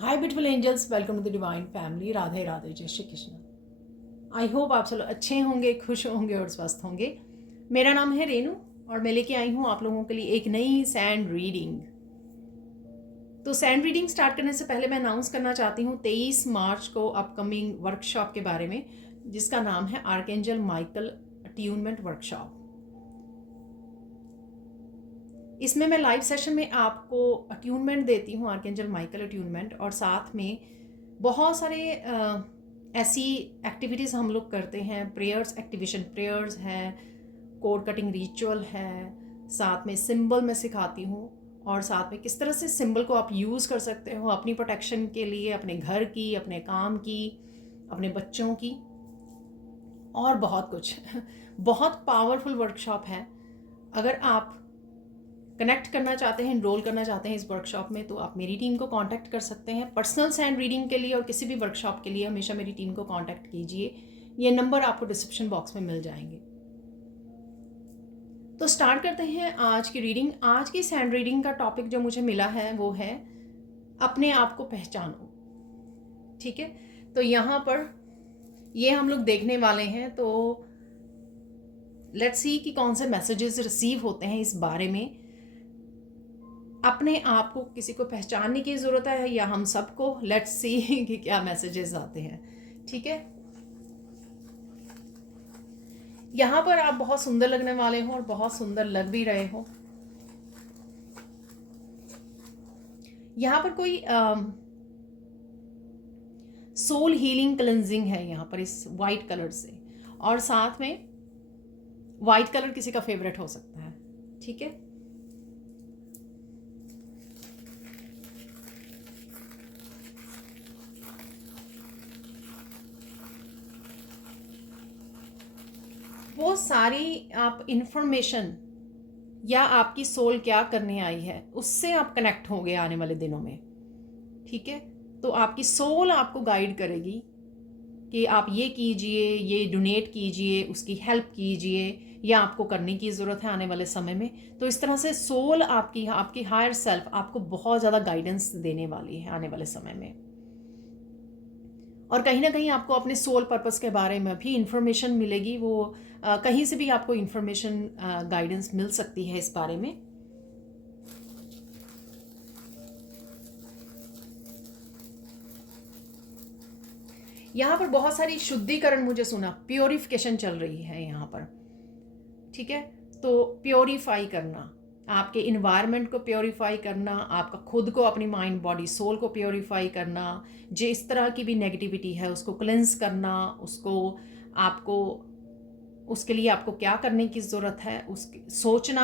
Hi beautiful angels, welcome to the divine family. Radhe Radhe, जय Shri Krishna. I hope आप सब अच्छे होंगे, खुश होंगे और स्वस्थ होंगे। मेरा नाम है रेनू और मैं लेके आई हूँ आप लोगों के लिए एक नई सैंड रीडिंग। तो सैंड रीडिंग स्टार्ट करने से पहले मैं अनाउंस करना चाहती हूँ 23 मार्च को अपकमिंग वर्कशॉप के बारे में, जिसका नाम है आर्कएंजल माइकल अट्यूनमेंट वर्कशॉप। इसमें मैं लाइव सेशन में आपको अट्यूनमेंट देती हूँ, आर्कएंजल माइकल अट्यूनमेंट, और साथ में बहुत सारे ऐसी एक्टिविटीज़ हम लोग करते हैं। प्रेयर्स, एक्टिवेशन प्रेयर्स है, कोड कटिंग रिचुअल है, साथ में सिंबल मैं सिखाती हूँ, और साथ में किस तरह से सिंबल को आप यूज़ कर सकते हो अपनी प्रोटेक्शन के लिए, अपने घर की, अपने काम की, अपने बच्चों की, और बहुत कुछ। बहुत पावरफुल वर्कशॉप है। अगर आप कनेक्ट करना चाहते हैं, इनरोल करना चाहते हैं इस वर्कशॉप में, तो आप मेरी टीम को कांटेक्ट कर सकते हैं पर्सनल सैंड रीडिंग के लिए, और किसी भी वर्कशॉप के लिए हमेशा मेरी टीम को कांटेक्ट कीजिए। ये नंबर आपको डिस्क्रिप्शन बॉक्स में मिल जाएंगे। तो स्टार्ट करते हैं आज की रीडिंग। आज की सैंड रीडिंग का टॉपिक जो मुझे मिला है वो है अपने आप को पहचानो। ठीक है, तो यहाँ पर ये हम लोग देखने वाले हैं। तो लेट्स सी कि कौन से मैसेजेस रिसीव होते हैं इस बारे में। अपने आप को किसी को पहचानने की ज़रूरत है या हम सबको? लेट्स सी कि क्या मैसेजेस आते हैं। ठीक है, यहाँ पर आप बहुत सुंदर लगने वाले हो और बहुत सुंदर लग भी रहे हो। यहाँ पर कोई सोल हीलिंग क्लेंजिंग है यहाँ पर इस वाइट कलर से, और साथ में वाइट कलर किसी का फेवरेट हो सकता है। ठीक है, वो सारी आप इंफॉर्मेशन या आपकी सोल क्या करने आई है उससे आप कनेक्ट होंगे आने वाले दिनों में। ठीक है, तो आपकी सोल आपको गाइड करेगी कि आप ये कीजिए, ये डोनेट कीजिए, उसकी हेल्प कीजिए, या आपको करने की ज़रूरत है आने वाले समय में। तो इस तरह से सोल आपकी आपकी हायर सेल्फ आपको बहुत ज़्यादा गाइडेंस देने वाली है आने वाले समय में। और कहीं ना कहीं आपको अपने सोल पर्पस के बारे में भी इंफॉर्मेशन मिलेगी। वो कहीं से भी आपको इंफॉर्मेशन, गाइडेंस मिल सकती है इस बारे में। यहाँ पर बहुत सारी शुद्धिकरण मुझे सुना, प्योरिफिकेशन चल रही है यहाँ पर। ठीक है, तो प्योरीफाई करना, आपके इन्वायरमेंट को प्योरीफाई करना, आपका खुद को, अपनी माइंड बॉडी सोल को प्योरीफाई करना, जो इस तरह की भी नेगेटिविटी है उसको क्लेंस करना, उसको आपको उसके लिए आपको क्या करने की ज़रूरत है, उसकी सोचना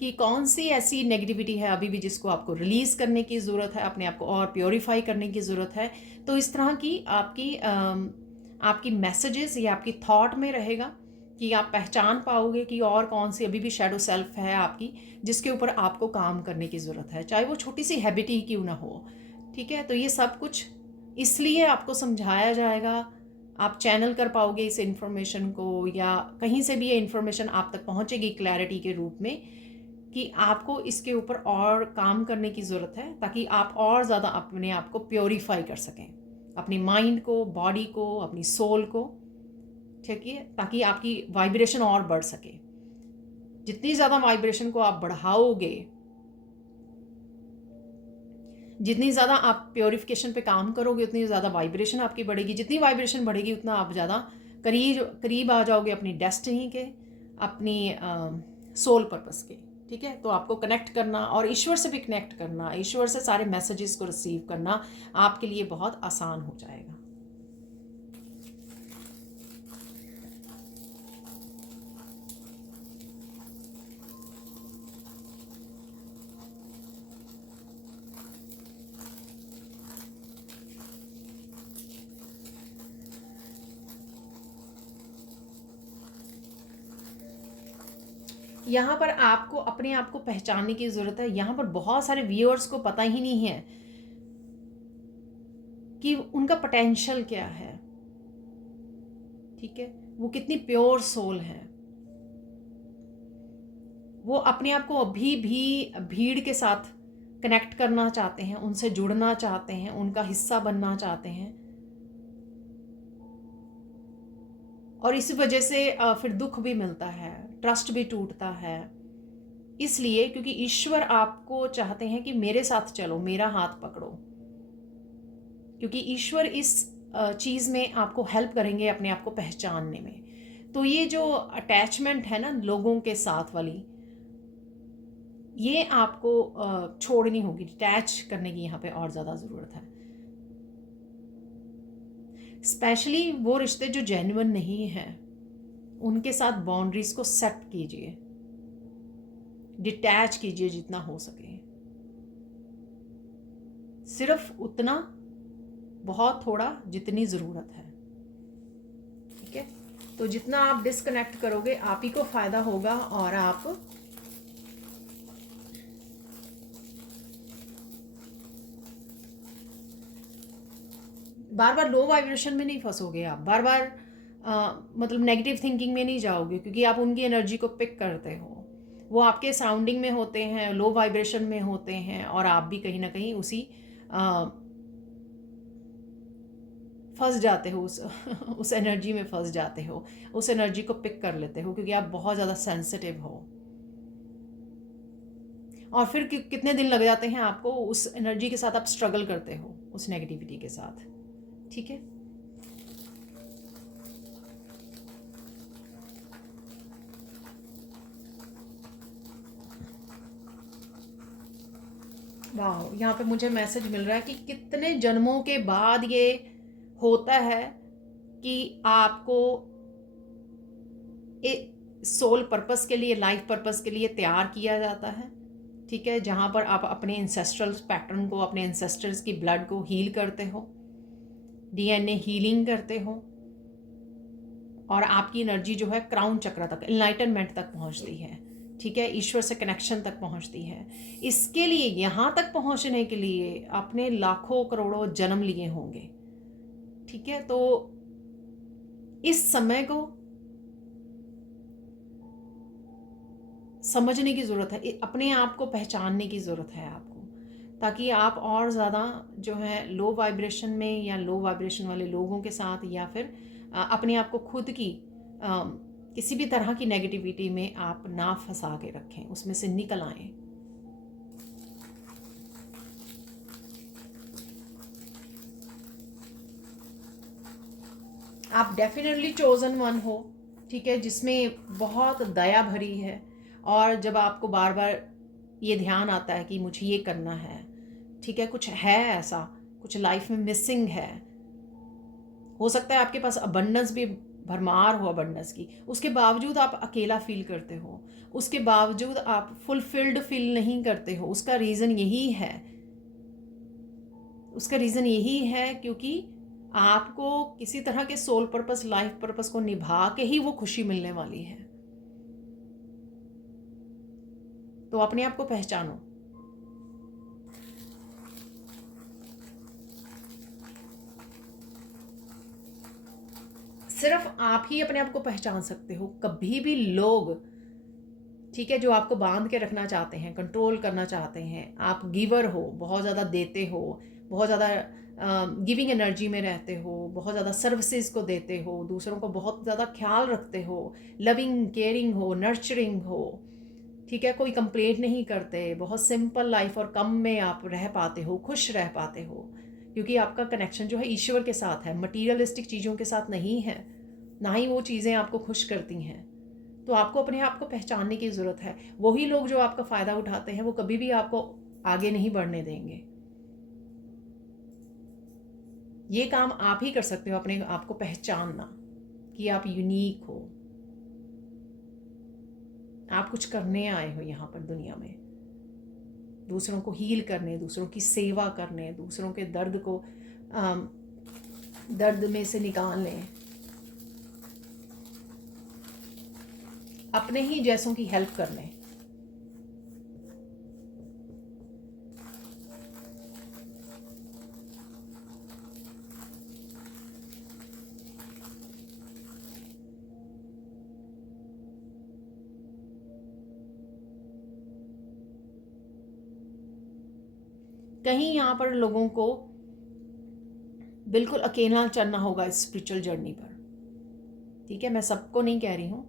कि कौन सी ऐसी नेगेटिविटी है अभी भी जिसको आपको रिलीज़ करने की ज़रूरत है, अपने आप को और प्योरीफाई करने की ज़रूरत है। तो इस तरह की आपकी मैसेजेस या आपकी थॉट में रहेगा कि आप पहचान पाओगे कि और कौन सी अभी भी शैडो सेल्फ है आपकी, जिसके ऊपर आपको काम करने की ज़रूरत है, चाहे वो छोटी सी हैबिट ही क्यों ना हो। ठीक है, तो ये सब कुछ इसलिए आपको समझाया जाएगा, आप चैनल कर पाओगे इस इन्फॉर्मेशन को, या कहीं से भी ये इन्फॉर्मेशन आप तक पहुंचेगी क्लैरिटी के रूप में कि आपको इसके ऊपर और काम करने की ज़रूरत है, ताकि आप और ज़्यादा अपने आप को प्योरीफाई कर सकें, अपनी माइंड को, बॉडी को, अपनी सोल को। ठीक है, ताकि आपकी वाइब्रेशन और बढ़ सके। जितनी ज़्यादा वाइब्रेशन को आप बढ़ाओगे, जितनी ज़्यादा आप प्योरिफिकेशन पे काम करोगे, उतनी ज़्यादा वाइब्रेशन आपकी बढ़ेगी। जितनी वाइब्रेशन बढ़ेगी उतना आप ज़्यादा करीब करीब आ जाओगे अपनी डेस्टिनी के, अपनी सोल पर्पस के। ठीक है, तो आपको कनेक्ट करना और ईश्वर से भी कनेक्ट करना, ईश्वर से सारे मैसेजेस को रिसीव करना आपके लिए बहुत आसान हो जाएगा। यहाँ पर आपको अपने आप को पहचानने की ज़रूरत है। यहाँ पर बहुत सारे व्यूअर्स को पता ही नहीं है कि उनका पोटेंशियल क्या है। ठीक है, वो कितनी प्योर सोल है। वो अपने आप को अभी भी भीड़ के साथ कनेक्ट करना चाहते हैं, उनसे जुड़ना चाहते हैं, उनका हिस्सा बनना चाहते हैं। और इस वजह से फिर दुख भी मिलता है, ट्रस्ट भी टूटता है। इसलिए क्योंकि ईश्वर आपको चाहते हैं कि मेरे साथ चलो, मेरा हाथ पकड़ो, क्योंकि ईश्वर इस चीज़ में आपको हेल्प करेंगे अपने आप को पहचानने में। तो ये जो अटैचमेंट है ना लोगों के साथ वाली, ये आपको छोड़नी होगी, डिटैच करने की यहाँ पे और ज़्यादा ज़रूरत है। स्पेशली वो रिश्ते जो जेन्युइन नहीं है, उनके साथ बाउंड्रीज को सेट कीजिए, डिटैच कीजिए जितना हो सके। सिर्फ उतना, बहुत थोड़ा, जितनी ज़रूरत है। ठीक है, तो जितना आप डिस्कनेक्ट करोगे आप ही को फ़ायदा होगा, और आप बार बार लो वाइब्रेशन में नहीं फंसोगे, आप बार बार मतलब नेगेटिव थिंकिंग में नहीं जाओगे, क्योंकि आप उनकी एनर्जी को पिक करते हो। वो आपके सराउंडिंग में होते हैं, लो वाइब्रेशन में होते हैं, और आप भी कहीं ना कहीं उसी फंस जाते हो, उस एनर्जी में फंस जाते हो, उस एनर्जी को पिक कर लेते हो, क्योंकि आप बहुत ज़्यादा सेंसिटिव हो। और फिर कितने दिन लग जाते हैं आपको, उस एनर्जी के साथ आप स्ट्रगल करते हो, उस नेगेटिविटी के साथ। ठीक है, वाह, यहाँ पे मुझे मैसेज मिल रहा है कि कितने जन्मों के बाद ये होता है कि आपको एक सोल पर्पस के लिए, लाइफ पर्पस के लिए तैयार किया जाता है। ठीक है, जहाँ पर आप अपने इंसेस्ट्रल पैटर्न को, अपने इंसेस्टर्स की ब्लड को हील करते हो, डीएनए हीलिंग करते हो, और आपकी एनर्जी जो है क्राउन चक्र तक, एनलाइटनमेंट तक पहुँचती है। ठीक है, ईश्वर से कनेक्शन तक पहुँचती है। इसके लिए, यहाँ तक पहुँचने के लिए आपने लाखों करोड़ों जन्म लिए होंगे। ठीक है, तो इस समय को समझने की ज़रूरत है, अपने आप को पहचानने की ज़रूरत है आपको, ताकि आप और ज़्यादा जो है लो वाइब्रेशन में, या लो वाइब्रेशन वाले लोगों के साथ, या फिर अपने आप को खुद की किसी भी तरह की नेगेटिविटी में आप ना फंसा के रखें, उसमें से निकल आएं। आप डेफिनेटली चोजन वन हो। ठीक है, जिसमें बहुत दया भरी है, और जब आपको बार बार ये ध्यान आता है कि मुझे ये करना है, ठीक है, कुछ है ऐसा, कुछ लाइफ में मिसिंग है, हो सकता है आपके पास अबंडेंस भी भरमार हो, अबंडेंस की, उसके बावजूद आप अकेला फील करते हो, उसके बावजूद आप फुलफिल्ड फील नहीं करते हो। उसका रीज़न यही है, उसका रीज़न यही है क्योंकि आपको किसी तरह के सोल पर्पस, लाइफ पर्पस को निभा के ही वो खुशी मिलने वाली है। तो अपने आप को पहचानो। सिर्फ आप ही अपने आप को पहचान सकते हो। कभी भी लोग, ठीक है, जो आपको बांध के रखना चाहते हैं, कंट्रोल करना चाहते हैं, आप गिवर हो, बहुत ज़्यादा देते हो, बहुत ज़्यादा गिविंग एनर्जी में रहते हो, बहुत ज़्यादा सर्विसेज को देते हो, दूसरों को बहुत ज़्यादा ख्याल रखते हो, लविंग केयरिंग हो, नर्चरिंग हो, ठीक है, कोई कंप्लेंट नहीं करते, बहुत सिंपल लाइफ और कम में आप रह पाते हो, खुश रह पाते हो, क्योंकि आपका कनेक्शन जो है ईश्वर के साथ है, मटीरियलिस्टिक चीज़ों के साथ नहीं है, ना ही वो चीज़ें आपको खुश करती हैं। तो आपको अपने आप को पहचानने की ज़रूरत है। वही लोग जो आपका फ़ायदा उठाते हैं, वो कभी भी आपको आगे नहीं बढ़ने देंगे। ये काम आप ही कर सकते हो, अपने आप को पहचानना कि आप यूनिक हो, आप कुछ करने आए हो यहाँ पर दुनिया में, दूसरों को हील करने, दूसरों की सेवा करने, दूसरों के दर्द को दर्द में से निकालने, अपने ही जैसों की हेल्प करने। कहीं यहाँ पर लोगों को बिल्कुल अकेला चलना होगा इस स्पिरिचुअल जर्नी पर, ठीक है। मैं सबको नहीं कह रही हूँ,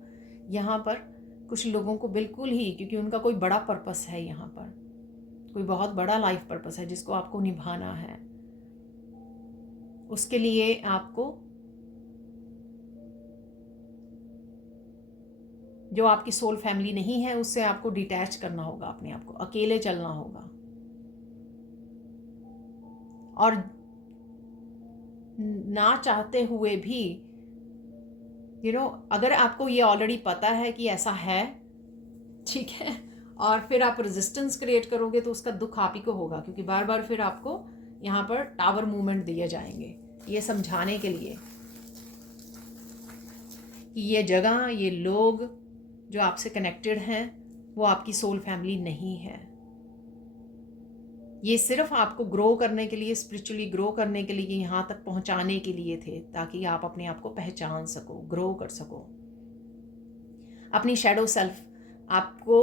यहाँ पर कुछ लोगों को बिल्कुल ही, क्योंकि उनका कोई बड़ा पर्पस है, यहाँ पर कोई बहुत बड़ा लाइफ पर्पस है जिसको आपको निभाना है। उसके लिए आपको जो आपकी सोल फैमिली नहीं है उससे आपको डिटैच करना होगा, अपने आप को अकेले चलना होगा। और ना चाहते हुए भी अगर आपको ये ऑलरेडी पता है कि ऐसा है, ठीक है, और फिर आप रेजिस्टेंस क्रिएट करोगे तो उसका दुख आप ही को होगा, क्योंकि बार बार फिर आपको यहाँ पर टावर मूवमेंट दिए जाएंगे ये समझाने के लिए कि ये जगह, ये लोग जो आपसे कनेक्टेड हैं वो आपकी सोल फैमिली नहीं है। ये सिर्फ आपको ग्रो करने के लिए, स्पिरिचुअली ग्रो करने के लिए, यहाँ तक पहुँचाने के लिए थे, ताकि आप अपने आप को पहचान सको, ग्रो कर सको। अपनी शैडो सेल्फ, आपको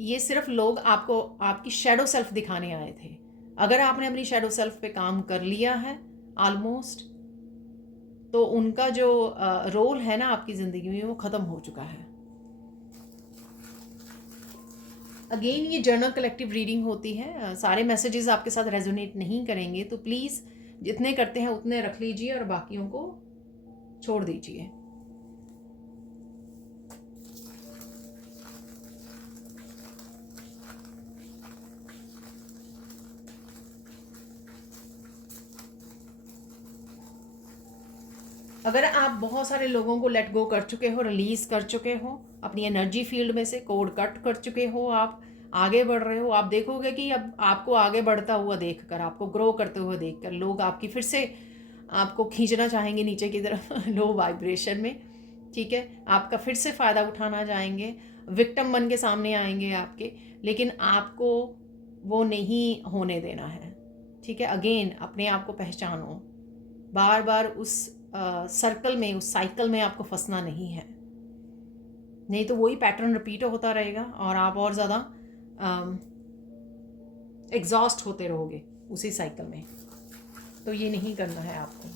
ये सिर्फ लोग आपको आपकी शैडो सेल्फ दिखाने आए थे। अगर आपने अपनी शैडो सेल्फ पे काम कर लिया है ऑलमोस्ट, तो उनका जो रोल है ना आपकी ज़िंदगी में वो ख़त्म हो चुका है। अगेन ये जर्नल कलेक्टिव रीडिंग होती है, सारे मैसेजेस आपके साथ रेजोनेट नहीं करेंगे, तो प्लीज़ जितने करते हैं उतने रख लीजिए और बाकियों को छोड़ दीजिए। अगर आप बहुत सारे लोगों को लेट गो कर चुके हो, रिलीज कर चुके हो अपनी एनर्जी फील्ड में से, कोड कट कर चुके हो, आप आगे बढ़ रहे हो, आप देखोगे कि अब आपको आगे बढ़ता हुआ देखकर, आपको ग्रो करते हुए देखकर लोग आपकी फिर से आपको खींचना चाहेंगे नीचे की तरफ लो वाइब्रेशन में, ठीक है। आपका फिर से फ़ायदा उठाना चाहेंगे, विक्टिम बन के सामने आएंगे आपके, लेकिन आपको वो नहीं होने देना है, ठीक है। अगेन अपने आप को पहचानो, बार बार उस सर्कल में, उस साइकिल में आपको फंसना नहीं है, नहीं तो वही पैटर्न रिपीट होता रहेगा और आप और ज़्यादा एग्जॉस्ट होते रहोगे उसी साइकिल में। तो ये नहीं करना है आपको।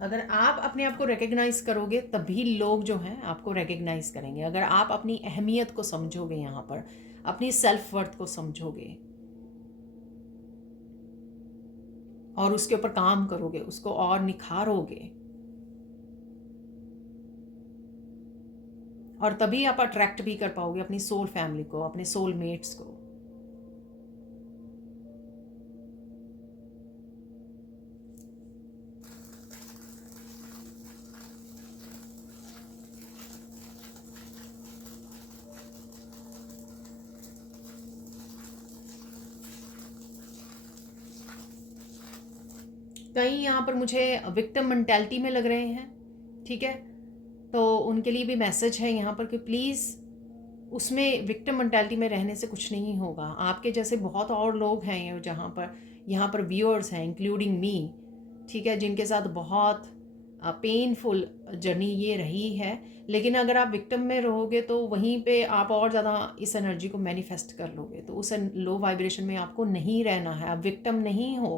अगर आप अपने आप को रिकग्नाइज करोगे तभी लोग जो हैं आपको रिकग्नाइज करेंगे। अगर आप अपनी अहमियत को समझोगे, यहाँ पर अपनी सेल्फ वर्थ को समझोगे और उसके ऊपर काम करोगे, उसको और निखारोगे, और तभी आप अट्रैक्ट भी कर पाओगे अपनी सोल फैमिली को, अपने सोल मेट्स को। कहीं यहाँ पर मुझे विक्टिम मेंटालिटी में लग रहे हैं, ठीक है, तो उनके लिए भी मैसेज है यहाँ पर कि प्लीज़ उसमें विक्टिम मेंटालिटी में रहने से कुछ नहीं होगा। आपके जैसे बहुत और लोग हैं जहाँ पर यहाँ पर व्यूअर्स हैं, इंक्लूडिंग मी, ठीक है, जिनके साथ बहुत पेनफुल जर्नी ये रही है। लेकिन अगर आप विक्टिम में रहोगे तो वहीं पे आप और ज़्यादा इस एनर्जी को मैनिफेस्ट कर लोगे, तो उस लो वाइब्रेशन में आपको नहीं रहना है। आप विक्टिम नहीं हो,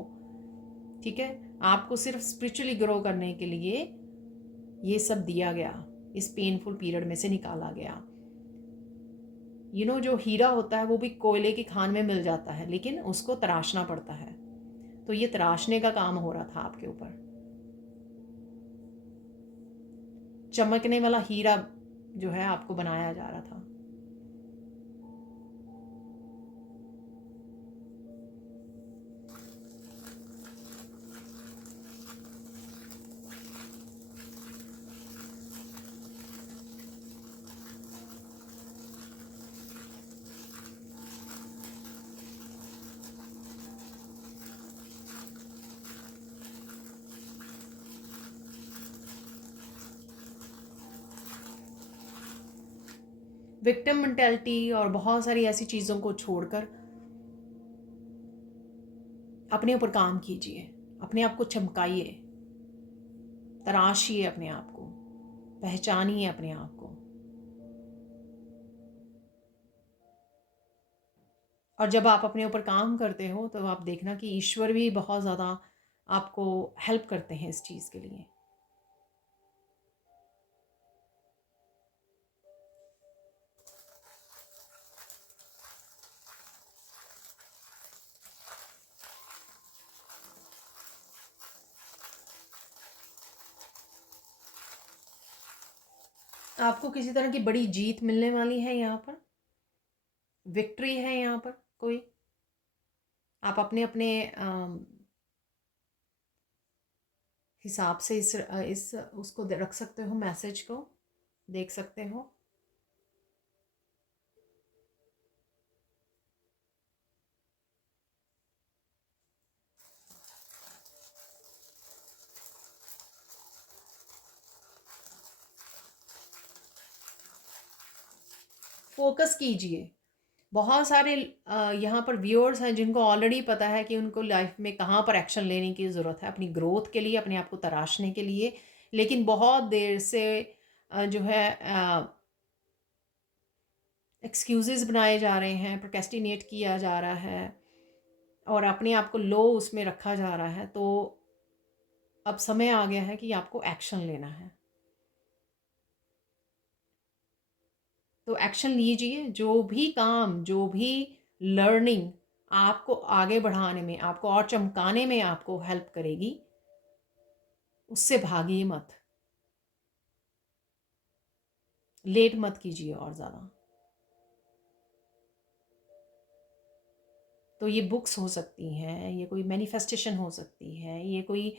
ठीक है। आपको सिर्फ स्पिरिचुअली ग्रो करने के लिए ये सब दिया गया, इस पेनफुल पीरियड में से निकाला गया। जो हीरा होता है वो भी कोयले की खान में मिल जाता है, लेकिन उसको तराशना पड़ता है। तो ये तराशने का काम हो रहा था आपके ऊपर। चमकने वाला हीरा जो है आपको बनाया जा रहा था। विक्टिम मेंटालिटी और बहुत सारी ऐसी चीज़ों को छोड़कर अपने ऊपर काम कीजिए। अपने आप को चमकाइए, तराशिए अपने आप को, पहचानिए अपने आप को। और जब आप अपने ऊपर काम करते हो तो आप देखना कि ईश्वर भी बहुत ज़्यादा आपको हेल्प करते हैं इस चीज़ के लिए। आपको किसी तरह की बड़ी जीत मिलने वाली है यहाँ पर, विक्ट्री है यहाँ पर कोई। आप अपने अपने हिसाब से इस उसको रख सकते हो, मैसेज को देख सकते हो। फोकस कीजिए। बहुत सारे यहाँ पर व्यूअर्स हैं जिनको ऑलरेडी पता है कि उनको लाइफ में कहाँ पर एक्शन लेने की ज़रूरत है, अपनी ग्रोथ के लिए, अपने आप को तराशने के लिए। लेकिन बहुत देर से जो है एक्सक्यूज़ेस बनाए जा रहे हैं, प्रोक्रेस्टिनेट किया जा रहा है और अपने आप को लो उसमें रखा जा रहा है। तो अब समय आ गया है कि आपको एक्शन लेना है। तो एक्शन लीजिए। जो भी काम, जो भी लर्निंग आपको आगे बढ़ाने में, आपको और चमकाने में आपको हेल्प करेगी, उससे भागिए मत, लेट मत कीजिए और ज़्यादा। तो ये बुक्स हो सकती हैं, ये कोई मैनिफेस्टेशन हो सकती है, ये कोई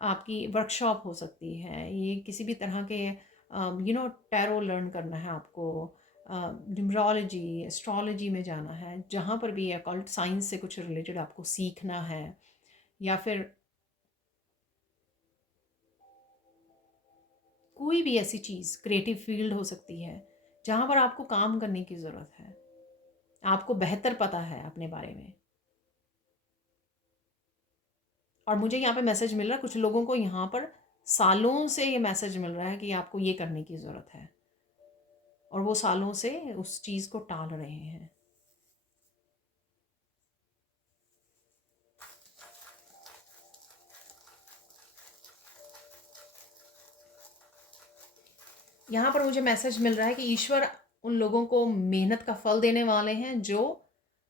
आपकी वर्कशॉप हो सकती है, ये किसी भी तरह के टैरो लर्न करना है आपको, न्यूमरोलॉजी, एस्ट्रोलॉजी में जाना है, जहाँ पर भी अकल्ट साइंस से कुछ रिलेटेड आपको सीखना है, या फिर कोई भी ऐसी चीज़, क्रिएटिव फील्ड हो सकती है जहाँ पर आपको काम करने की ज़रूरत है, आपको बेहतर पता है अपने बारे में। और मुझे यहाँ पे मैसेज मिल रहा है, कुछ लोगों को यहाँ पर सालों से ये मैसेज मिल रहा है कि आपको ये करने की ज़रूरत है, और वो सालों से उस चीज़ को टाल रहे हैं। यहाँ पर मुझे मैसेज मिल रहा है कि ईश्वर उन लोगों को मेहनत का फल देने वाले हैं जो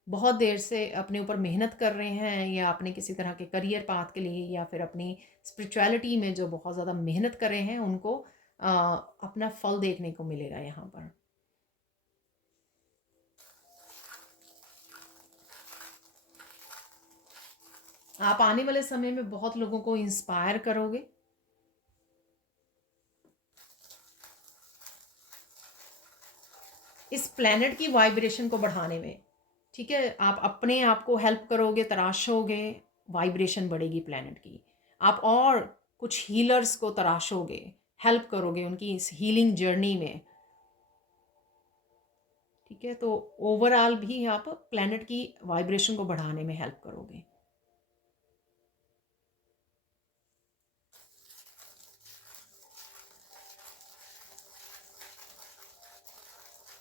बहुत देर से अपने ऊपर मेहनत कर रहे हैं, या अपने किसी तरह के करियर पाथ के लिए, या फिर अपनी स्पिरिचुअलिटी में जो बहुत ज़्यादा मेहनत कर रहे हैं, उनको अपना फल देखने को मिलेगा यहाँ पर। आप आने वाले समय में बहुत लोगों को इंस्पायर करोगे। इस प्लैनेट की वाइब्रेशन को बढ़ाने में, ठीक है, आप अपने आप को हेल्प करोगे, तराशोगे, वाइब्रेशन बढ़ेगी प्लैनेट की। आप और कुछ हीलर्स को तराशोगे, हेल्प करोगे उनकी इस हीलिंग जर्नी में, ठीक है। तो ओवरऑल भी आप प्लैनेट की वाइब्रेशन को बढ़ाने में हेल्प करोगे।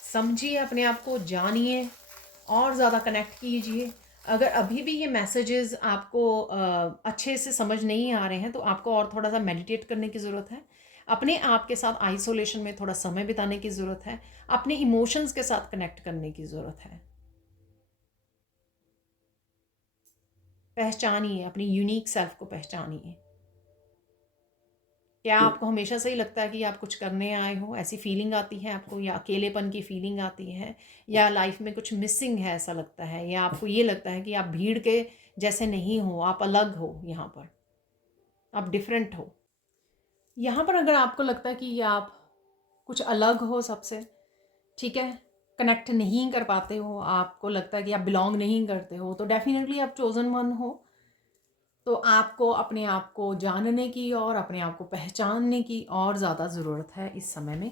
समझिए अपने आप को, जानिए, और ज़्यादा कनेक्ट कीजिए। अगर अभी भी ये मैसेजेस आपको अच्छे से समझ नहीं आ रहे हैं, तो आपको और थोड़ा सा मेडिटेट करने की ज़रूरत है। अपने आप के साथ आइसोलेशन में थोड़ा समय बिताने की ज़रूरत है। अपने इमोशंस के साथ कनेक्ट करने की ज़रूरत है। पहचानिए, अपनी यूनिक सेल्फ को पहचानिए। क्या आपको हमेशा से ही लगता है कि आप कुछ करने आए हो, ऐसी फीलिंग आती है आपको, या अकेलेपन की फीलिंग आती है, या लाइफ में कुछ मिसिंग है ऐसा लगता है, या आपको ये लगता है कि आप भीड़ के जैसे नहीं हो, आप अलग हो, यहाँ पर आप डिफरेंट हो। यहाँ पर अगर आपको लगता है कि आप कुछ अलग हो सबसे, ठीक है, कनेक्ट नहीं कर पाते हो, आपको लगता है कि आप बिलोंग नहीं करते हो, तो डेफिनेटली आप चोजन वन हो। तो आपको अपने आप को जानने की और अपने आप को पहचानने की और ज़्यादा ज़रूरत है इस समय में।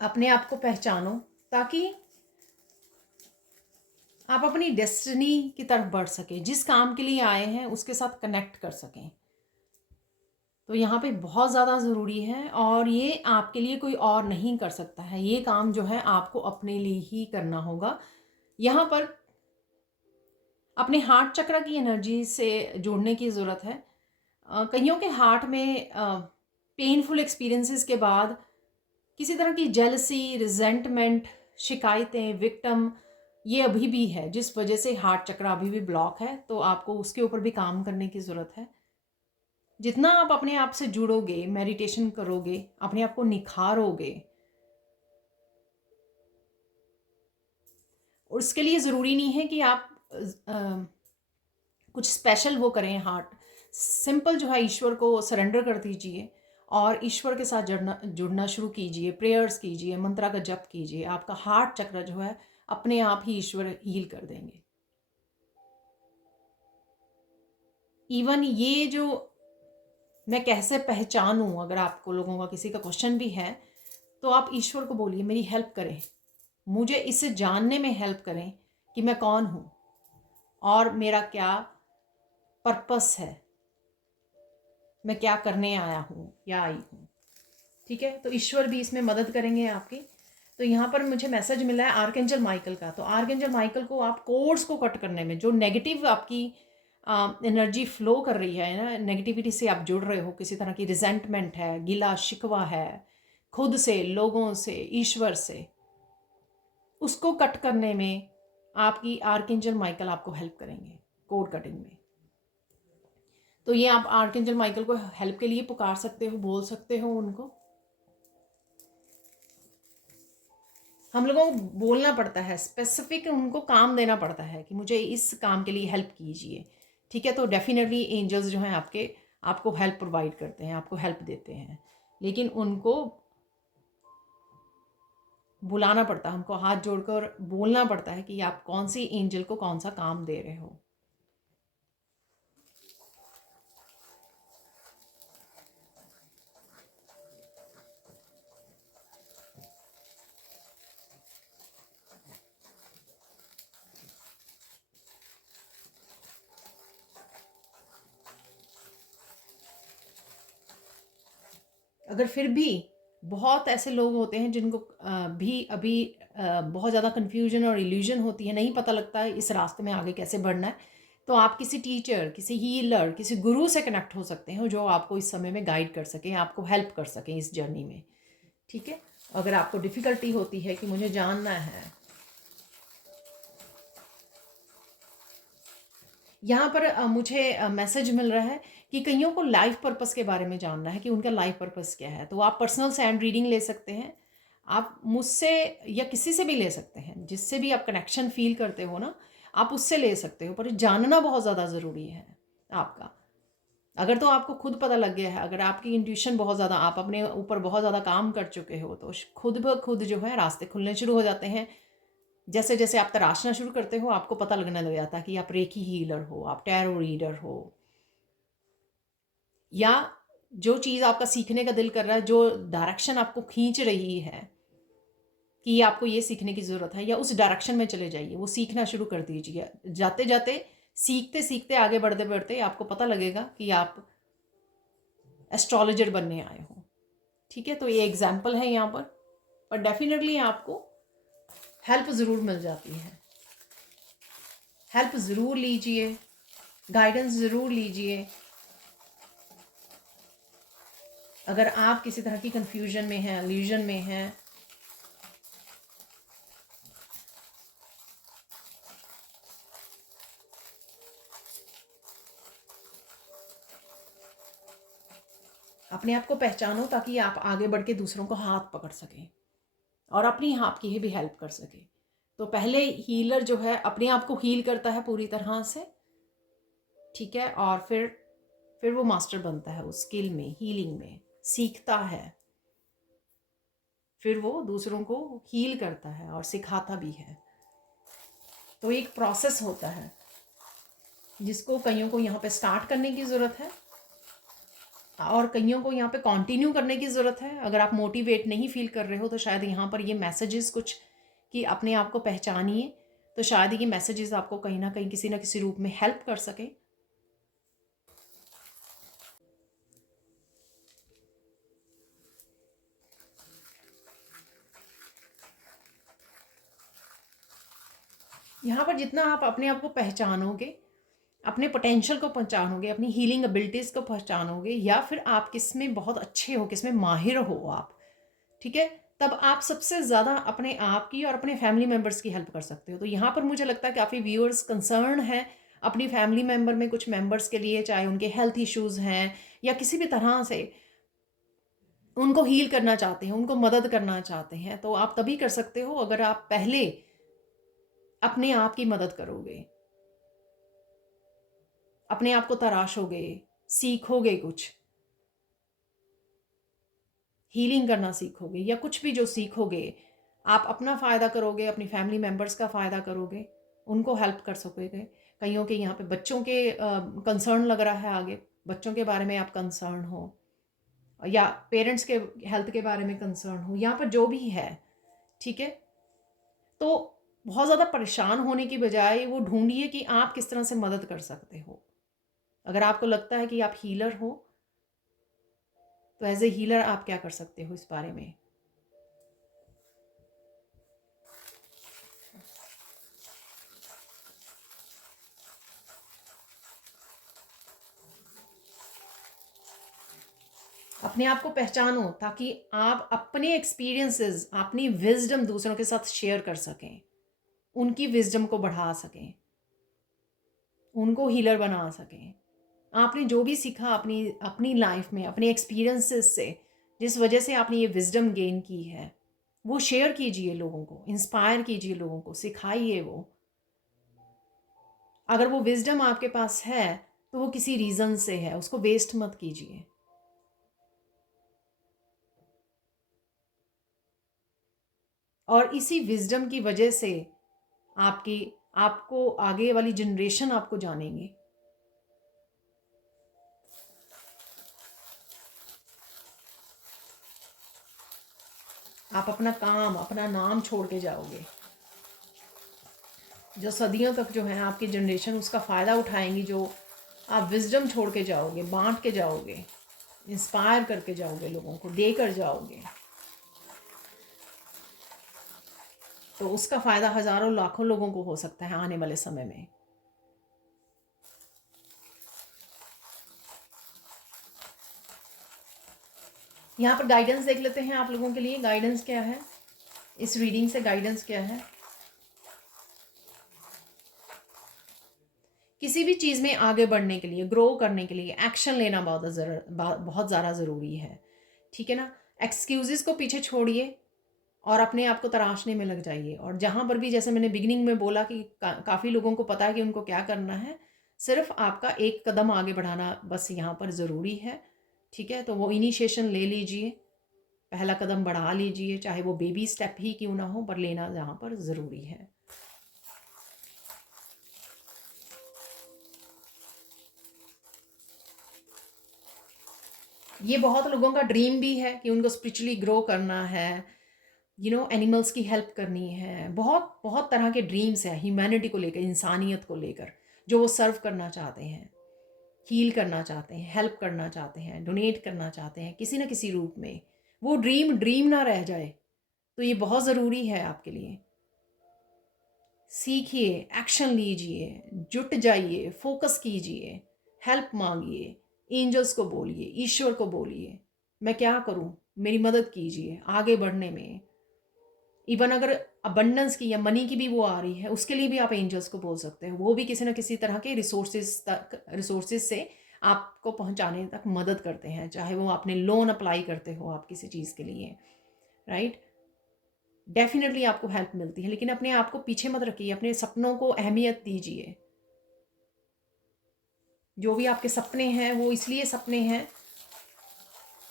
अपने आप को पहचानो, ताकि आप अपनी डेस्टिनी की तरफ बढ़ सकें, जिस काम के लिए आए हैं उसके साथ कनेक्ट कर सकें। तो यहाँ पे बहुत ज़्यादा ज़रूरी है, और ये आपके लिए कोई और नहीं कर सकता है। ये काम जो है आपको अपने लिए ही करना होगा। यहाँ पर अपने हार्ट चक्र की एनर्जी से जुड़ने की ज़रूरत है। कईयों के हार्ट में पेनफुल एक्सपीरियंसेस के बाद किसी तरह की जेलसी, रिजेंटमेंट, शिकायतें, विक्टिम, ये अभी भी है, जिस वजह से हार्ट चक्र अभी भी ब्लॉक है। तो आपको उसके ऊपर भी काम करने की ज़रूरत है। जितना आप अपने आप से जुड़ोगे, मेडिटेशन करोगे, अपने आप को निखारोगे, और उसके लिए ज़रूरी नहीं है कि आप कुछ स्पेशल वो करें। हार्ट सिंपल जो है, ईश्वर को सरेंडर कर दीजिए और ईश्वर के साथ जुड़ना शुरू कीजिए। प्रेयर्स कीजिए, मंत्रा का जप कीजिए। आपका हार्ट चक्र जो है अपने आप ही ईश्वर हील कर देंगे। इवन ये जो मैं कैसे पहचानूं, अगर आपको लोगों का किसी का क्वेश्चन भी है, तो आप ईश्वर को बोलिए, मेरी हेल्प करें, मुझे इसे जानने में हेल्प करें कि मैं कौन हूँ और मेरा क्या पर्पस है, मैं क्या करने आया हूँ या आई हूँ। ठीक है, तो ईश्वर भी इसमें मदद करेंगे आपकी। तो यहाँ पर मुझे मैसेज मिला है आर्कएंजल माइकल का। तो आर्कएंजल माइकल को आप कोर्स को कट करने में, जो नेगेटिव आपकी एनर्जी फ्लो कर रही है ना, नेगेटिविटी से आप जुड़ रहे हो, किसी तरह की रिजेंटमेंट है, गिला शिकवा है खुद से, लोगों से, ईश्वर से, उसको कट करने में आपकी आर्कएंजल माइकल आपको हेल्प करेंगे कोड कटिंग में। तो ये आप आर्कएंजल माइकल को हेल्प के लिए पुकार सकते हो, बोल सकते हो उनको। हम लोगों को बोलना पड़ता है, स्पेसिफिक उनको काम देना पड़ता है कि मुझे इस काम के लिए हेल्प कीजिए। ठीक है, तो डेफिनेटली एंजल्स जो हैं आपको हेल्प प्रोवाइड करते हैं, आपको हेल्प देते हैं, लेकिन उनको बुलाना पड़ता है, हमको हाथ जोड़कर बोलना पड़ता है कि आप कौन सी एंजल को कौन सा काम दे रहे हो। अगर फिर भी बहुत ऐसे लोग होते हैं जिनको भी अभी बहुत ज़्यादा कन्फ्यूजन और इल्यूजन होती है, नहीं पता लगता है इस रास्ते में आगे कैसे बढ़ना है, तो आप किसी टीचर, किसी हीलर, किसी गुरु से कनेक्ट हो सकते हैं जो आपको इस समय में गाइड कर सकें, आपको हेल्प कर सकें इस जर्नी में। ठीक है, अगर आपको डिफ़िकल्टी होती है कि मुझे जानना है, यहाँ पर मुझे मैसेज मिल रहा है कि कईयों को लाइफ पर्पस के बारे में जानना है कि उनका लाइफ पर्पस क्या है। तो आप पर्सनल सैंड रीडिंग ले सकते हैं। आप मुझसे या किसी से भी ले सकते हैं, जिससे भी आप कनेक्शन फील करते हो ना, आप उससे ले सकते हो। पर जानना बहुत ज़्यादा ज़रूरी है आपका। अगर तो आपको खुद पता लग गया है, अगर आपकी इंट्यूशन बहुत ज़्यादा, आप अपने ऊपर बहुत ज़्यादा काम कर चुके हो, तो खुद ब खुद जो है रास्ते खुलने शुरू हो जाते हैं। जैसे जैसे आप तराशना शुरू करते हो, आपको पता लगने लग जाता है कि आप रेकी हीलर हो, आप टैरो रीडर हो, या जो चीज़ आपका सीखने का दिल कर रहा है, जो डायरेक्शन आपको खींच रही है कि आपको ये सीखने की ज़रूरत है, या उस डायरेक्शन में चले जाइए, वो सीखना शुरू कर दीजिए। जाते जाते, सीखते सीखते, आगे बढ़ते बढ़ते आपको पता लगेगा कि आप एस्ट्रोलॉजर बनने आए हो। ठीक है, तो ये एग्जाम्पल है यहाँ पर डेफिनेटली आपको हेल्प ज़रूर मिल जाती है। हेल्प ज़रूर लीजिए, गाइडेंस ज़रूर लीजिए। अगर आप किसी तरह की कंफ्यूजन में हैं, इल्यूजन में हैं, अपने आप को पहचानो ताकि आप आगे बढ़ के दूसरों को हाथ पकड़ सकें और अपनी आपकी भी हेल्प कर सकें। तो पहले हीलर जो है अपने आप को हील करता है पूरी तरह से। ठीक है, और फिर वो मास्टर बनता है उस स्किल में, हीलिंग में, सीखता है, फिर वो दूसरों को हील करता है और सिखाता भी है। तो एक प्रोसेस होता है जिसको कईयों को यहाँ पे स्टार्ट करने की ज़रूरत है और कईयों को यहाँ पे कंटिन्यू करने की ज़रूरत है। अगर आप मोटिवेट नहीं फील कर रहे हो तो शायद यहाँ पर ये मैसेजेस कुछ कि अपने आप को पहचानिए, तो शायद ये मैसेजेस आपको कहीं ना कहीं किसी ना किसी रूप में हेल्प कर सके। यहाँ पर जितना आप अपने आप को पहचानोगे, अपने पोटेंशियल को पहचानोगे, अपनी हीलिंग एबिलिटीज़ को पहचानोगे, या फिर आप किस में बहुत अच्छे हो, किस में माहिर हो आप, ठीक है, तब आप सबसे ज़्यादा अपने आप की और अपने फैमिली मेम्बर्स की हेल्प कर सकते हो। तो यहाँ पर मुझे लगता है काफ़ी व्यूअर्स कंसर्न हैं अपनी फैमिली मेम्बर में कुछ मेम्बर्स के लिए, चाहे उनके हेल्थ इश्यूज़ हैं या किसी भी तरह से उनको हील करना चाहते हैं, उनको मदद करना चाहते हैं। तो आप तभी कर सकते हो अगर आप पहले अपने आप की मदद करोगे, अपने आप को तराशोगे, सीखोगे, कुछ हीलिंग करना सीखोगे, या कुछ भी जो सीखोगे आप अपना फ़ायदा करोगे, अपनी फैमिली मेम्बर्स का फ़ायदा करोगे, उनको हेल्प कर सकोगे। कईयों के यहाँ पे बच्चों के कंसर्न लग रहा है, आगे बच्चों के बारे में आप कंसर्न हो, या पेरेंट्स के हेल्थ के बारे में कंसर्न हो, यहाँ पर जो भी है, ठीक है। तो बहुत ज़्यादा परेशान होने की बजाय वो ढूंढिए कि आप किस तरह से मदद कर सकते हो। अगर आपको लगता है कि आप हीलर हो, तो एज ए हीलर आप क्या कर सकते हो इस बारे में। अपने आप को पहचानो ताकि आप अपने एक्सपीरियंसेस, अपनी विजडम दूसरों के साथ शेयर कर सकें, उनकी विजडम को बढ़ा सकें, उनको हीलर बना सकें। आपने जो भी सीखा अपनी अपनी लाइफ में, अपने एक्सपीरियंसेस से, जिस वजह से आपने ये विजडम गेन की है, वो शेयर कीजिए लोगों को, इंस्पायर कीजिए लोगों को, सिखाइए वो। अगर वो विजडम आपके पास है तो वो किसी रीज़न से है, उसको वेस्ट मत कीजिए। और इसी विजडम की वजह से आपकी आपको आगे वाली जनरेशन आपको जानेंगे। आप अपना काम, अपना नाम छोड़ के जाओगे, जो सदियों तक जो है आपकी जनरेशन उसका फ़ायदा उठाएंगी। जो आप विजडम छोड़ के जाओगे, बांट के जाओगे, इंस्पायर करके जाओगे, लोगों को देकर जाओगे, तो उसका फ़ायदा हज़ारों लाखों लोगों को हो सकता है आने वाले समय में। यहाँ पर गाइडेंस देख लेते हैं आप लोगों के लिए। गाइडेंस क्या है इस रीडिंग से? गाइडेंस क्या है? किसी भी चीज़ में आगे बढ़ने के लिए, ग्रो करने के लिए एक्शन लेना बहुत ज़्यादा ज़रूरी है, ठीक है ना। एक्सक्यूज़ेस को पीछे छोड़िए और अपने आप को तराशने में लग जाइए। और जहाँ पर भी, जैसे मैंने बिगिनिंग में बोला कि काफ़ी लोगों को पता है कि उनको क्या करना है, सिर्फ आपका एक कदम आगे बढ़ाना बस यहाँ पर ज़रूरी है, ठीक है। तो वो इनिशिएशन ले लीजिए, पहला कदम बढ़ा लीजिए, चाहे वो बेबी स्टेप ही क्यों ना हो, पर लेना यहाँ पर ज़रूरी है। ये बहुत लोगों का ड्रीम भी है कि उनको स्पिरिचुअली ग्रो करना है, एनिमल्स की हेल्प करनी है। बहुत बहुत तरह के ड्रीम्स हैं ह्यूमैनिटी को लेकर, इंसानियत को लेकर, जो वो सर्व करना चाहते हैं, हील करना चाहते हैं, हेल्प करना चाहते हैं, डोनेट करना चाहते हैं किसी न किसी रूप में। वो ड्रीम ड्रीम ना रह जाए, तो ये बहुत ज़रूरी है आपके लिए। सीखिए, एक्शन लीजिए, जुट जाइए, फोकस कीजिए, हेल्प मांगिए, एंजल्स को बोलिए, ईश्वर को बोलिए, मैं क्या करूं, मेरी मदद कीजिए आगे बढ़ने में। इवन अगर अबंडेंस की या मनी की भी वो आ रही है, उसके लिए भी आप एंजल्स को बोल सकते हो। वो भी किसी न किसी तरह के रिसोर्सेज से आपको पहुंचाने तक मदद करते हैं, चाहे वो आपने लोन अप्लाई करते हो आप किसी चीज़ के लिए, राइट। डेफिनेटली आपको हेल्प मिलती है, लेकिन अपने आप को पीछे मत रखिए, अपने सपनों को अहमियत दीजिए। जो भी आपके सपने हैं वो इसलिए सपने हैं,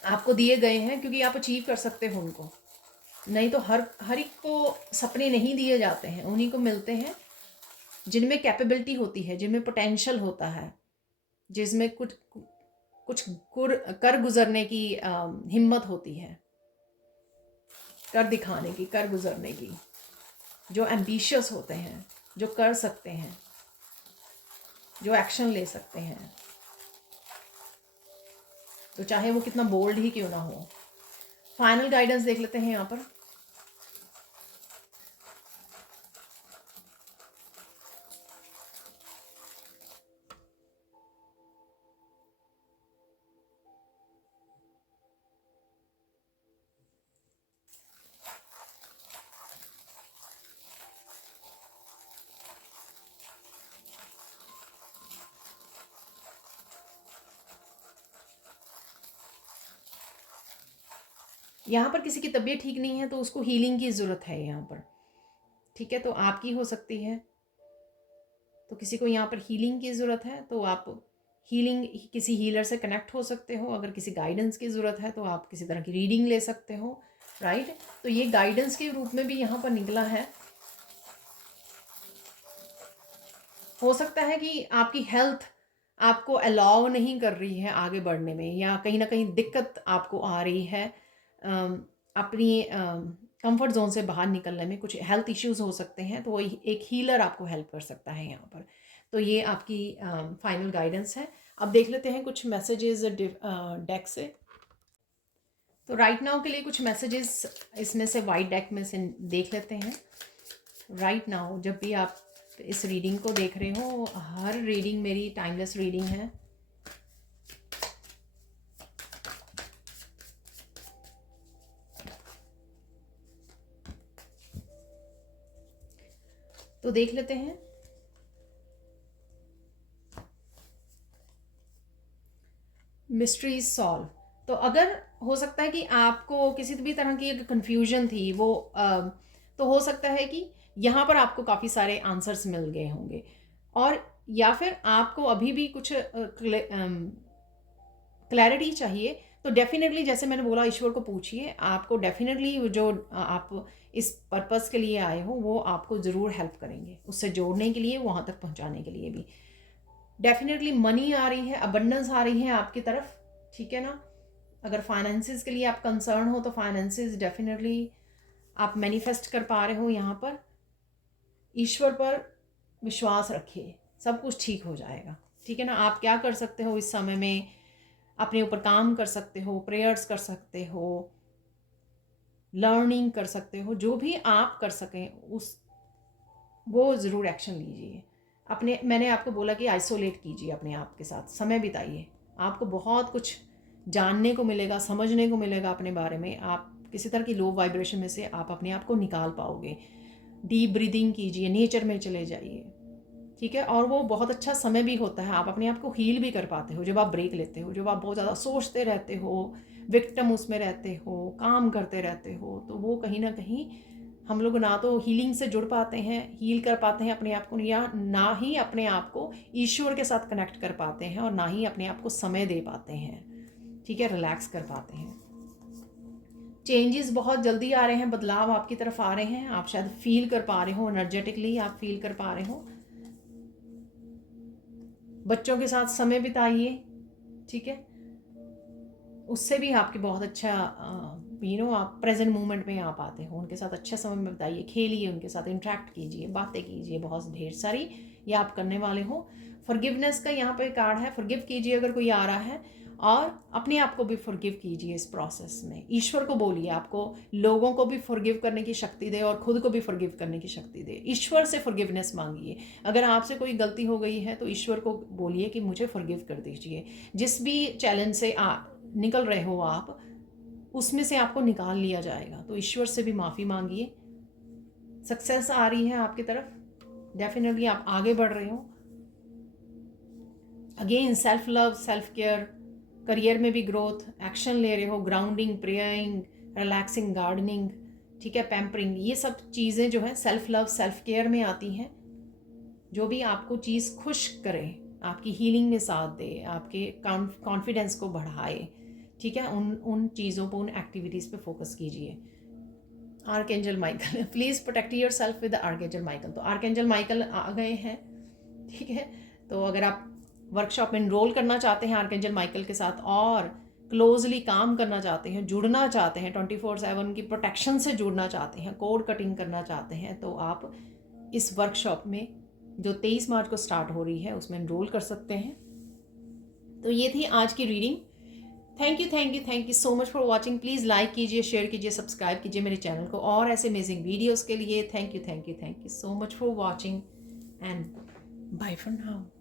आपको दिए गए हैं क्योंकि आप अचीव कर सकते हो उनको। नहीं तो हर एक को सपने नहीं दिए जाते हैं, उन्हीं को मिलते हैं जिनमें कैपेबिलिटी होती है, जिनमें पोटेंशियल होता है, जिसमें कुछ कुछ कर गुजरने की हिम्मत होती है, कर दिखाने की, कर गुजरने की। जो एम्बिशियस होते हैं, जो कर सकते हैं, जो एक्शन ले सकते हैं, तो चाहे वो कितना बोल्ड ही क्यों ना हो। फाइनल गाइडेंस देख लेते हैं यहाँ पर। यहाँ पर किसी की तबीयत ठीक नहीं है तो उसको हीलिंग की ज़रूरत है यहाँ पर, ठीक है। तो आपकी हो सकती है, तो किसी को यहाँ पर हीलिंग की ज़रूरत है तो आप हीलिंग किसी हीलर से कनेक्ट हो सकते हो। अगर किसी गाइडेंस की ज़रूरत है तो आप किसी तरह की रीडिंग ले सकते हो, राइट। तो ये गाइडेंस के रूप में भी यहाँ पर निकला है। हो सकता है कि आपकी हेल्थ आपको अलाउ नहीं कर रही है आगे बढ़ने में, या कहीं ना कहीं दिक्कत आपको आ रही है अपनी कंफर्ट जोन से बाहर निकलने में। कुछ हेल्थ इश्यूज हो सकते हैं, तो वही एक हीलर आपको हेल्प कर सकता है यहाँ पर। तो ये आपकी फाइनल गाइडेंस है। अब देख लेते हैं कुछ मैसेजेस डेक से। तो राइट नाउ के लिए कुछ मैसेजेस इसमें से वाइट डेक में से देख लेते हैं। राइट नाउ जब भी आप इस रीडिंग को देख रहे हो, हर रीडिंग मेरी टाइमलेस रीडिंग है। तो देख लेते हैं। Mystery solve. तो अगर हो सकता है कि आपको किसी भी तरह की अगर कन्फ्यूजन थी वो तो हो सकता है कि यहाँ पर आपको काफ़ी सारे आंसर्स मिल गए होंगे, और या फिर आपको अभी भी कुछ क्लैरिटी चाहिए, तो डेफिनेटली जैसे मैंने बोला ईश्वर को पूछिए। आपको डेफिनेटली जो आप इस पर्पस के लिए आए हो वो आपको ज़रूर हेल्प करेंगे, उससे जोड़ने के लिए, वहाँ तक पहुँचाने के लिए भी। डेफिनेटली मनी आ रही है, अबंडेंस आ रही है आपकी तरफ, ठीक है ना। अगर फाइनेंसिस के लिए आप कंसर्न हो तो फाइनेंसिस डेफिनेटली आप मैनिफेस्ट कर पा रहे हो यहाँ पर। ईश्वर पर विश्वास रखिए, सब कुछ ठीक हो जाएगा, ठीक है ना। आप क्या कर सकते हो इस समय में, अपने ऊपर काम कर सकते हो, प्रेयर्स कर सकते हो, लर्निंग कर सकते हो, जो भी आप कर सकें उस वो ज़रूर एक्शन लीजिए। अपने मैंने आपको बोला कि आइसोलेट कीजिए, अपने आप के साथ समय बिताइए। आपको बहुत कुछ जानने को मिलेगा, समझने को मिलेगा अपने बारे में। आप किसी तरह की लो वाइब्रेशन में से आप अपने आप को निकाल पाओगे। डीप ब्रीदिंग कीजिए, नेचर में चले जाइए, ठीक है। और वो बहुत अच्छा समय भी होता है, आप अपने आप को हील भी कर पाते हो जब आप ब्रेक लेते हो। जब आप बहुत ज़्यादा सोचते रहते हो, विक्टिम उसमें रहते हो, काम करते रहते हो, तो वो कहीं ना कहीं हम लोग ना तो हीलिंग से जुड़ पाते हैं, हील कर पाते हैं अपने आप को, या ना ही अपने आप को ईश्वर के साथ कनेक्ट कर पाते हैं, और ना ही अपने आप को समय दे पाते हैं, ठीक है, रिलैक्स कर पाते हैं। चेंजेस बहुत जल्दी आ रहे हैं, बदलाव आपकी तरफ आ रहे हैं। आप शायद फील कर पा रहे हो, एनर्जेटिकली आप फील कर पा रहे हो। बच्चों के साथ समय बिताइए, ठीक है, उससे भी आपकी बहुत अच्छा आप प्रेजेंट मोमेंट में आप आते हो। उनके साथ अच्छा समय में बिताइए, खेलिए, उनके साथ इंटरेक्ट कीजिए, बातें कीजिए, बहुत ढेर सारी ये आप करने वाले हो। फॉरगिवनेस का यहाँ पे कार्ड है, फॉरगिव कीजिए अगर कोई आ रहा है, और अपने आप को भी फॉरगिव कीजिए इस प्रोसेस में। ईश्वर को बोलिए आपको लोगों को भी फॉरगिव करने की शक्ति दे, और खुद को भी फॉरगिव करने की शक्ति दे। ईश्वर से फॉरगिवनेस मांगिए। अगर आपसे कोई गलती हो गई है तो ईश्वर को बोलिए कि मुझे फॉरगिव कर दीजिए। जिस भी चैलेंज से निकल रहे हो आप, उसमें से आपको निकाल लिया जाएगा। तो ईश्वर से भी माफ़ी मांगिए। सक्सेस आ रही है आपकी तरफ, डेफिनेटली आप आगे बढ़ रहे हो। Again self love, self care, career में भी ग्रोथ, एक्शन ले रहे हो, ग्राउंडिंग, प्रेयरिंग, रिलैक्सिंग, गार्डनिंग, ठीक है, पैम्परिंग, ये सब चीज़ें जो है सेल्फ लव, सेल्फ केयर में आती हैं। जो भी आपको चीज़ खुश करे, आपकी हीलिंग में साथ दे, आपके कॉन्फिडेंस को बढ़ाए, ठीक है, उन चीज़ों पर, उन एक्टिविटीज़ पे फोकस कीजिए। Archangel Michael, please protect your self with archangel Michael. तो आर्कएंजल माइकल आ गए हैं, ठीक है। तो अगर आप वर्कशॉप में इनरोल करना चाहते हैं आर्कएंजल माइकल के साथ, और क्लोजली काम करना चाहते हैं, जुड़ना चाहते हैं, 24/7 की प्रोटेक्शन से जुड़ना चाहते हैं, कोड कटिंग करना चाहते हैं, तो आप इस वर्कशॉप में जो 23 मार्च को स्टार्ट हो रही है उसमें एनरोल कर सकते हैं। तो ये थी आज की reading. Thank you so much for watching. Please like कीजिए, शेयर कीजिए, सब्सक्राइब कीजिए मेरे चैनल को और ऐसे अमेजिंग वीडियोज़ के लिए। Thank you so much for watching and bye for now.